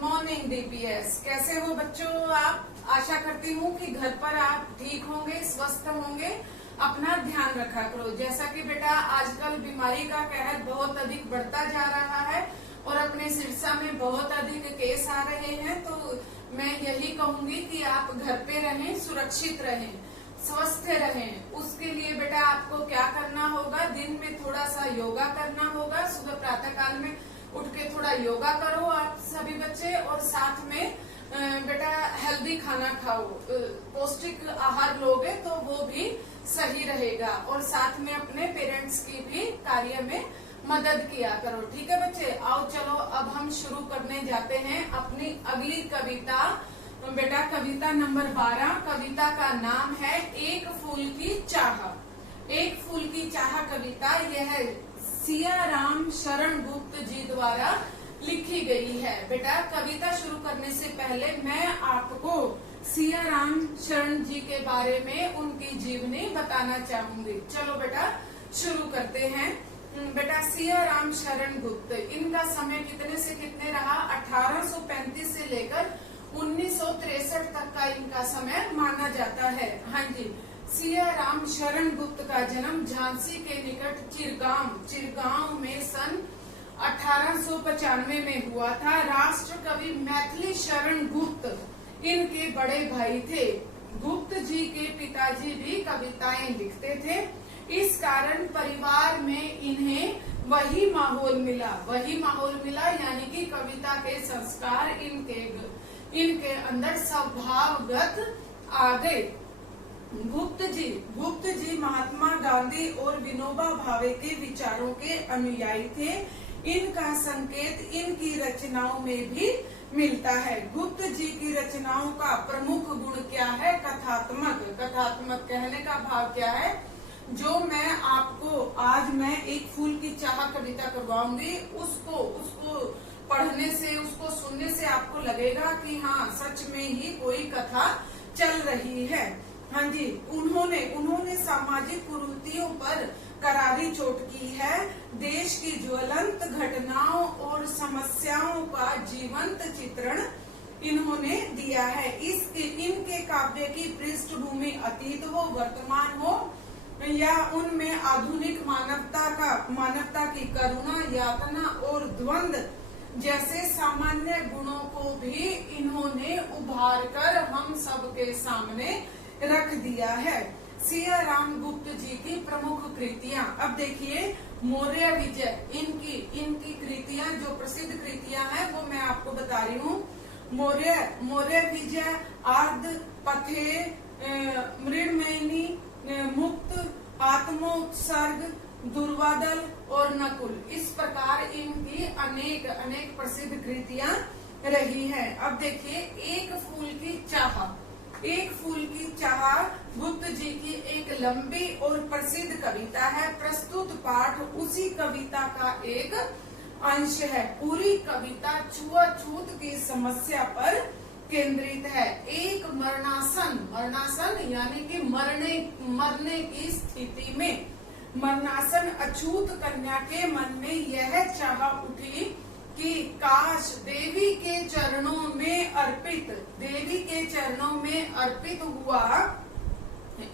Morning DPS. कैसे हो बच्चों आप? आशा करती हूँ कि घर पर आप ठीक होंगे, स्वस्थ होंगे। अपना ध्यान रखा करो। जैसा कि बेटा आजकल बीमारी का कहर बहुत अधिक बढ़ता जा रहा है और अपने सिरसा में बहुत अधिक केस आ रहे हैं, तो मैं यही कहूंगी कि आप घर पे रहें, सुरक्षित रहें, स्वस्थ रहें। उसके लिए बेटा आपको क्या करना होगा, दिन में थोड़ा सा योगा करना होगा। सुबह प्रातः काल में उठ के थोड़ा योगा करो आप सभी बच्चे, और साथ में बेटा हेल्दी खाना खाओ, पौष्टिक आहार लोगे तो वो भी सही रहेगा। और साथ में अपने पेरेंट्स की भी कार्य में मदद किया करो। ठीक है बच्चे, आओ चलो अब हम शुरू करने जाते हैं अपनी अगली कविता। बेटा कविता नंबर 12, कविता का नाम है एक फूल की चाह। एक फूल की चाह कविता यह सियाराम शरण गुप्त जी द्वारा लिखी गई है। बेटा कविता शुरू करने से पहले मैं आपको सियाराम शरण जी के बारे में उनकी जीवनी बताना चाहूंगी। चलो बेटा शुरू करते हैं। बेटा सियाराम शरण गुप्त, इनका समय कितने से कितने रहा? 1835 से लेकर 1963 तक का इनका समय माना जाता है। हाँ जी, सियाराम शरण गुप्त का जन्म झांसी के निकट चिरगांव में सन 1895 में हुआ था। राष्ट्र कवि मैथिली शरण गुप्त इनके बड़े भाई थे। गुप्त जी के पिताजी भी कविताएं लिखते थे। इस कारण परिवार में इन्हें वही माहौल मिला यानी कि कविता के संस्कार इनके अंदर स्वभावगत आ गए। गुप्त जी महात्मा गांधी और विनोबा भावे के विचारों के अनुयायी थे। इनका संकेत इनकी रचनाओं में भी मिलता है। गुप्त जी की रचनाओं का प्रमुख गुण क्या है? कथात्मक कहने का भाव क्या है? जो मैं आपको आज एक फूल की चाह कविता करवाऊंगी, उसको पढ़ने से, उसको सुनने से आपको लगेगा कि हाँ सच में ही कोई कथा चल रही है। हाँ जी, उन्होंने सामाजिक कुरीतियों पर करारी चोट की है। देश की ज्वलंत घटनाओं और समस्याओं का जीवंत चित्रण इन्होंने दिया है। इनके काव्य की पृष्ठभूमि अतीत हो, वर्तमान हो, या उनमें आधुनिक मानवता की करुणा, यातना और द्वंद्व जैसे सामान्य गुणों को भी इन्होंने उभार कर हम सबके सामने रख दिया है। सियाराम गुप्त जी की प्रमुख कृतियां, अब देखिए मौर्य विजय, इनकी कृतियां जो प्रसिद्ध कृतियां हैं वो मैं आपको बता रही हूँ। मौर्य विजय, आर्ध पथे, मृणमयनी, मुक्त, आत्मोत्सर्ग, दुर्वादल और नकुल, इस प्रकार इनकी अनेक प्रसिद्ध कृतियां रही हैं। अब देखिए एक फूल की चाह गुप्त जी की एक लंबी और प्रसिद्ध कविता है। प्रस्तुत पाठ उसी कविता का एक अंश है। पूरी कविता छुआछूत की समस्या पर केंद्रित है। एक मरणासन यानी कि मरने की स्थिति में मरणासन अछूत कन्या के मन में यह चाह उठी कि काश देवी के चरणों में अर्पित हुआ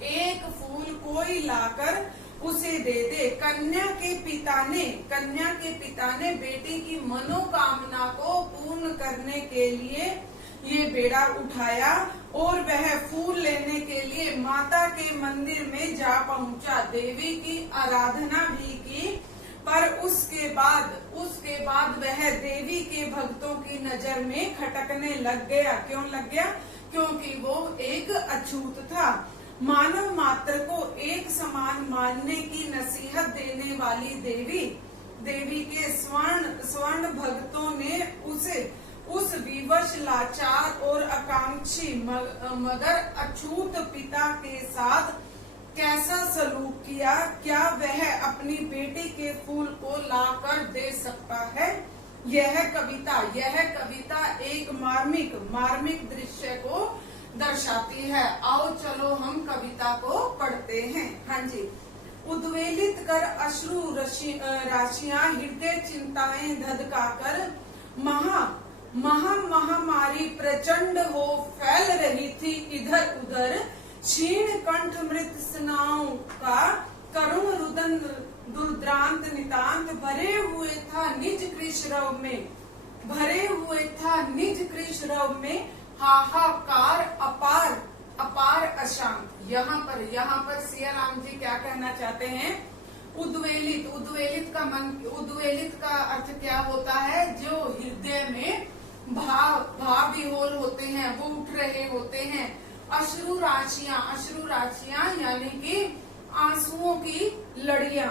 एक फूल कोई लाकर उसे दे दे। कन्या के पिता ने बेटी की मनोकामना को पूर्ण करने के लिए ये बेड़ा उठाया और वह फूल लेने के लिए माता के मंदिर में जा पहुंचा। देवी की आराधना भी की, पर उसके बाद वह देवी के भक्तों की नजर में खटकने लग गया। क्यों लग गया? क्योंकि वो एक अछूत था। मानव मात्र को एक समान मानने की नसीहत देने वाली देवी के स्वर्ण भक्तों ने उस विवश, लाचार और आकांक्षी मगर अछूत पिता के साथ कैसा सलूक किया? क्या वह अपनी बेटी के फूल को लाकर दे सकता है? यह कविता एक मार्मिक दृश्य को दर्शाती है। आओ चलो हम कविता को पढ़ते हैं। हाँ जी, उद्वेलित कर अश्रु राशियां, हृदय चिंताएं धधकाकर महामारी प्रचंड हो फैल रही थी इधर उधर। क्षीण कंठ मृत सेनाओं का करुण रुदन दुर्द्रांत नितांत भरे हुए था निज कृष्णरव में, भरे हुए था निज कृष्णरव में हाहाकार अपार अपार अशांत। यहाँ पर सिया राम जी क्या कहना चाहते हैं? उद्वेलित, उद्वेलित का अर्थ क्या होता है? जो हृदय में भाव विहोर होते हैं, वो उठ रहे होते हैं। अश्रु राशियां यानी कि आंसुओं की लड़ियां।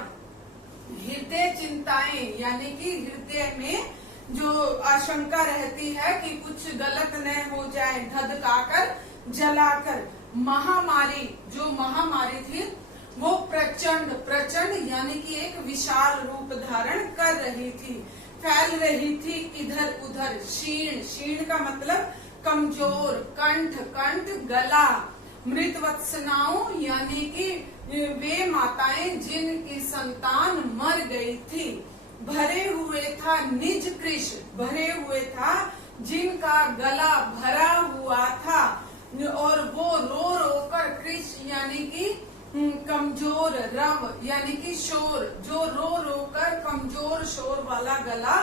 हृदय चिंताएं यानी कि हृदय में जो आशंका रहती है कि कुछ गलत न हो जाए, धधकाकर जलाकर। महामारी, जो महामारी थी वो प्रचंड यानी कि एक विशाल रूप धारण कर रही थी, फैल रही थी इधर उधर। क्षीण का मतलब कमजोर, कंठ गला। मृत वत्सनाओं यानी कि वे माताएं जिनकी संतान मर गई थी। भरे हुए था निज कृश, भरे हुए था जिनका गला भरा हुआ था, और वो रो रो कर कृश यानी कि कमजोर, रव यानी कि शोर, जो रो रो कर कमजोर शोर वाला गला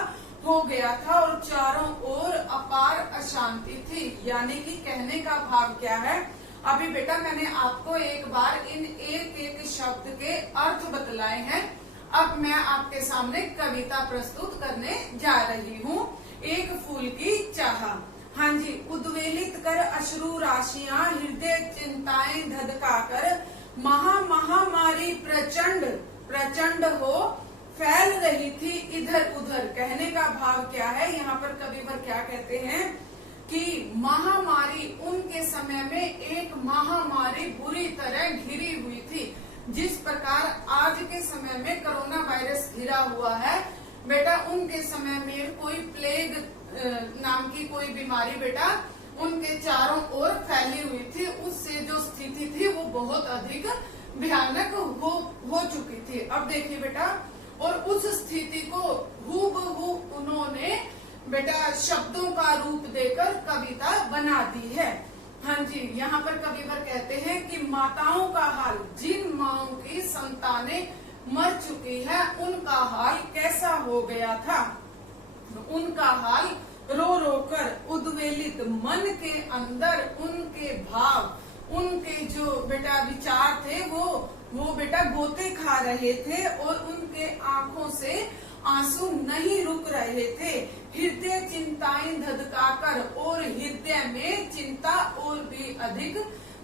हो गया था, और चारों ओर अपार अशांति थी। यानी कि कहने का भाव क्या है? अभी बेटा मैंने आपको एक बार इन एक एक शब्द के अर्थ बतलाए हैं। अब मैं आपके सामने कविता प्रस्तुत करने जा रही हूँ। एक फूल की चाह। हाँ जी, उद्वेलित कर अश्रु राशियां, हृदय चिंताएं धधकाकर, महामारी प्रचंड हो फैल रही थी इधर उधर। कहने का भाव क्या है? यहाँ पर कविवर क्या कहते हैं कि महामारी, उनके समय में एक महामारी बुरी तरह घिरी हुई थी। जिस प्रकार आज के समय में कोरोना वायरस घिरा हुआ है बेटा, उनके समय में कोई प्लेग नाम की कोई बीमारी बेटा उनके चारों ओर फैली हुई थी। उससे जो स्थिति थी वो बहुत अधिक भयानक हो चुकी थी। अब देखिए बेटा, और उस स्थिति को हूबहू उन्होंने बेटा शब्दों का रूप देकर कविता बना दी है। हाँ जी, यहाँ पर कविवर कहते हैं कि माताओं का हाल, जिन माओं की संतानें मर चुकी है, उनका हाल कैसा हो गया था। उनका हाल रो रो कर उद्वेलित मन के अंदर उनके भाव, उनके जो बेटा विचार थे वो बेटा गोते खा रहे थे, और उनके आंखों से आंसू नहीं रुक रहे थे। हृदय चिंताएं धधकाकर, और हृदय में चिंता और भी अधिक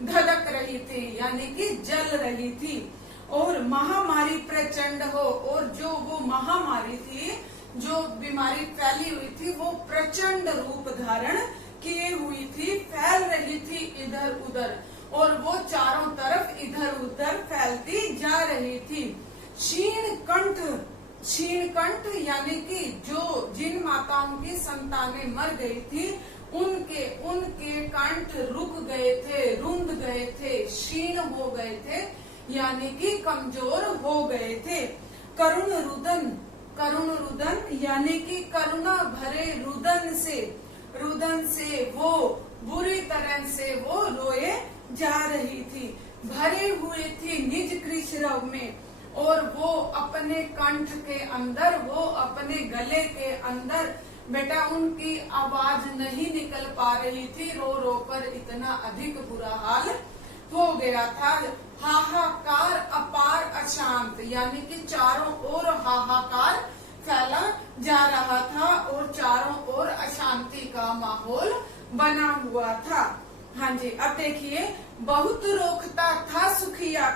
धड़क रही थी यानी कि जल रही थी। और महामारी प्रचंड हो, और जो वो महामारी थी, जो बीमारी फैली हुई थी, वो प्रचंड रूप धारण किए हुई थी, फैल रही थी इधर उधर, और वो चारों तरफ इधर उधर फैलती जा रही थी। क्षीण कंठ यानी कि जो जिन माताओं की संतानें मर गई थी, उनके कंठ रुक गए थे, रुंध गए थे, क्षीण हो गए थे यानी कि कमजोर हो गए थे। करुण रुदन यानी कि करुणा भरे रुदन से वो बुरी तरह से वो रोए जा रही थी। भरे हुए थी निज कृष्णरव में, और वो अपने कंठ के अंदर, वो अपने गले के अंदर बेटा उनकी आवाज नहीं निकल पा रही थी। रो रो कर इतना अधिक बुरा हाल हो गया था। हाहाकार अपार अशांत यानी कि चारों ओर हाहाकार फैला जा रहा था, और चारों ओर अशांति का माहौल बना हुआ था। हाँ जी, अब देखिए, बहुत रोकता था सुखिया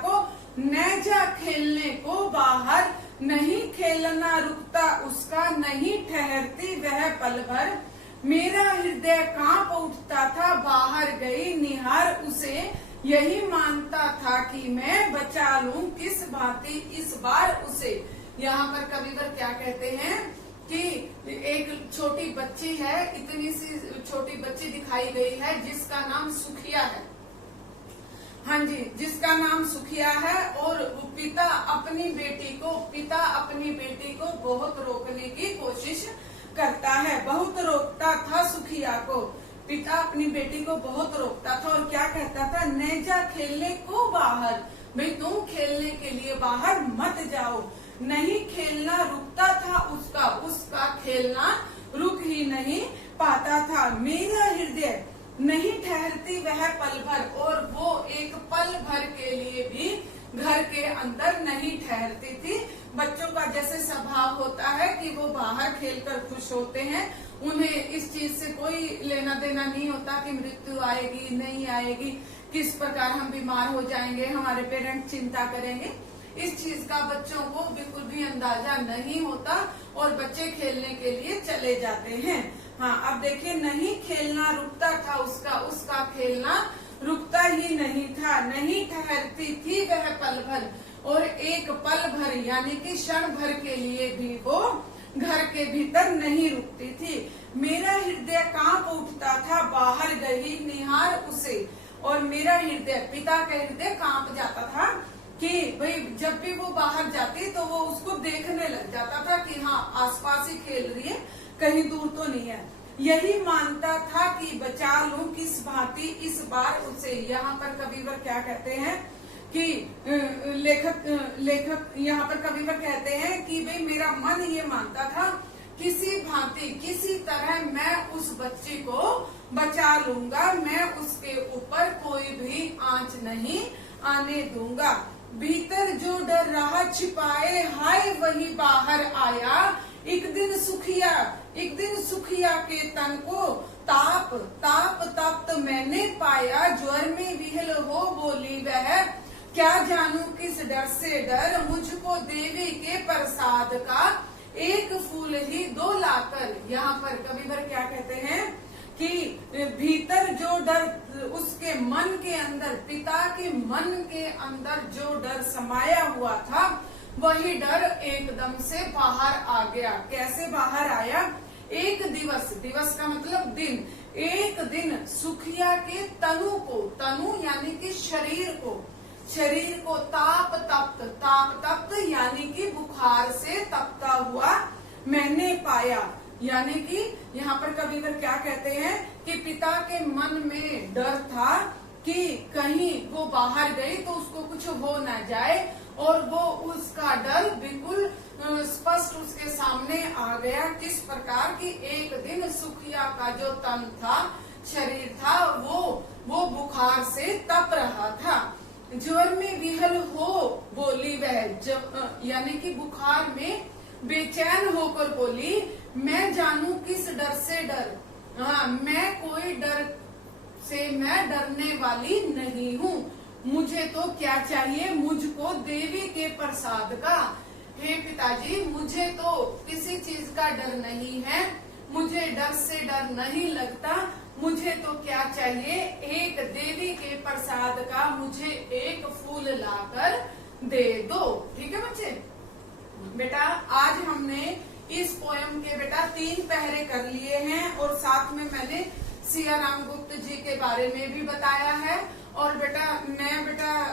को, न जा खेलने को बाहर, नहीं खेलना रुकता उसका, नहीं ठहरती वह पल भर। मेरा हृदय कांप उठता था, बाहर गई निहार उसे, यही मानता था कि मैं बचा लूं किस भांति इस बार उसे। यहाँ पर कविवर क्या कहते हैं कि एक छोटी बच्ची है, इतनी सी छोटी बच्ची दिखाई गई है जिसका नाम सुखिया है। हाँ जी, जिसका नाम सुखिया है, और पिता अपनी बेटी को बहुत रोकने की कोशिश करता है। बहुत रोकता था सुखिया को, पिता अपनी बेटी को बहुत रोकता था और क्या कहता था, न जा खेलने को बाहर, भाई तुम खेलने के लिए बाहर मत जाओ। नहीं खेलना रुकता था उसका, उसका खेलना रुक ही नहीं पाता था। मेरा हृदय नहीं ठहरती वह पल भर, और वो एक पल भर के लिए भी घर के अंदर नहीं ठहरती थी। बच्चों का जैसे स्वभाव होता है कि वो बाहर खेलकर खुश होते हैं, उन्हें इस चीज से कोई लेना देना नहीं होता कि मृत्यु आएगी नहीं आएगी, किस प्रकार हम बीमार हो जाएंगे, हमारे पेरेंट्स चिंता करेंगे, इस चीज का बच्चों को बिल्कुल भी अंदाजा नहीं होता और बच्चे खेलने के लिए चले जाते हैं। हाँ, अब देखिए, नहीं खेलना रुकता था उसका, उसका खेलना रुकता ही नहीं था। नहीं ठहरती थी वह पल भर, और एक पल भर यानी कि क्षण भर के लिए भी वो घर के भीतर नहीं रुकती थी। मेरा हृदय कांप उठता था बाहर गई निहार उसे, और मेरा हृदय, पिता का हृदय कांप जाता था कि भाई जब भी वो बाहर जाती तो वो उसको देखने लग जाता था कि हाँ आसपास ही खेल रही है, कहीं दूर तो नहीं है। यही मानता था कि बचा लूं किस भांति इस बार उसे। यहाँ पर कविवर क्या कहते हैं कि लेखक यहाँ पर कविवर कहते हैं कि भाई मेरा मन ये मानता था किसी भांति किसी तरह मैं उस बच्ची को बचा लूंगा, मैं उसके ऊपर कोई भी आंच नहीं आने दूंगा। भीतर जो डर रहा छिपाए हाय वही बाहर आया। एक दिन सुखिया के तन को ताप तप्त मैंने पाया। ज्वर में विहल हो बोली वह, क्या जानू किस डर से डर, मुझको देवी के प्रसाद का एक फूल ही दो लाकर। यहाँ पर कविवर क्या कहते हैं कि भीतर जो डर उसके मन के अंदर, पिता के मन के अंदर जो डर समाया हुआ था, वही डर एकदम से बाहर आ गया। कैसे बाहर आया? एक दिवस, दिवस का मतलब दिन, एक दिन सुखिया के तनु यानी कि शरीर को ताप तप्त यानी कि बुखार से तपता हुआ मैंने पाया। यानी कि यहाँ पर कविवर क्या कहते हैं कि पिता के मन में डर था कि कहीं वो बाहर गई तो उसको कुछ हो ना जाए, और वो उसका डर बिल्कुल स्पष्ट उसके सामने आ गया। किस प्रकार की एक दिन सुखिया का जो तन था, शरीर था, वो बुखार से तप रहा था। ज्वर में विहल हो बोली वह, यानी कि बुखार में बेचैन होकर बोली, मैं जानू किस डर से डर। हाँ, मैं कोई डर से मैं डरने वाली नहीं हूँ। मुझे तो क्या चाहिए, मुझको देवी के प्रसाद का। हे पिताजी, मुझे तो किसी चीज का डर नहीं है, मुझे डर से डर नहीं लगता। मुझे तो क्या चाहिए, एक देवी के प्रसाद का मुझे एक फूल लाकर दे दो। ठीक है बच्चे? बेटा आज हमने इस पोयम के बेटा 3 पहरे कर लिए हैं, और साथ में मैंने सियाराम गुप्त जी के बारे में भी बताया है। और मैं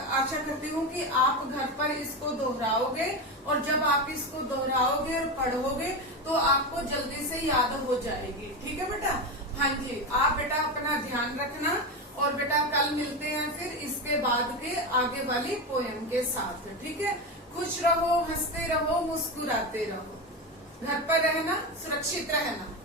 आशा करती हूँ कि आप घर पर इसको दोहराओगे, और जब आप इसको दोहराओगे और पढ़ोगे तो आपको जल्दी से याद हो जाएगी। ठीक है बेटा? हाँ जी, आप बेटा अपना ध्यान रखना, और बेटा कल मिलते हैं फिर इसके बाद के आगे वाली पोयम के साथ। ठीक है? खुश रहो, हंसते रहो, मुस्कुराते रहो, घर पर रहना, सुरक्षित रहना।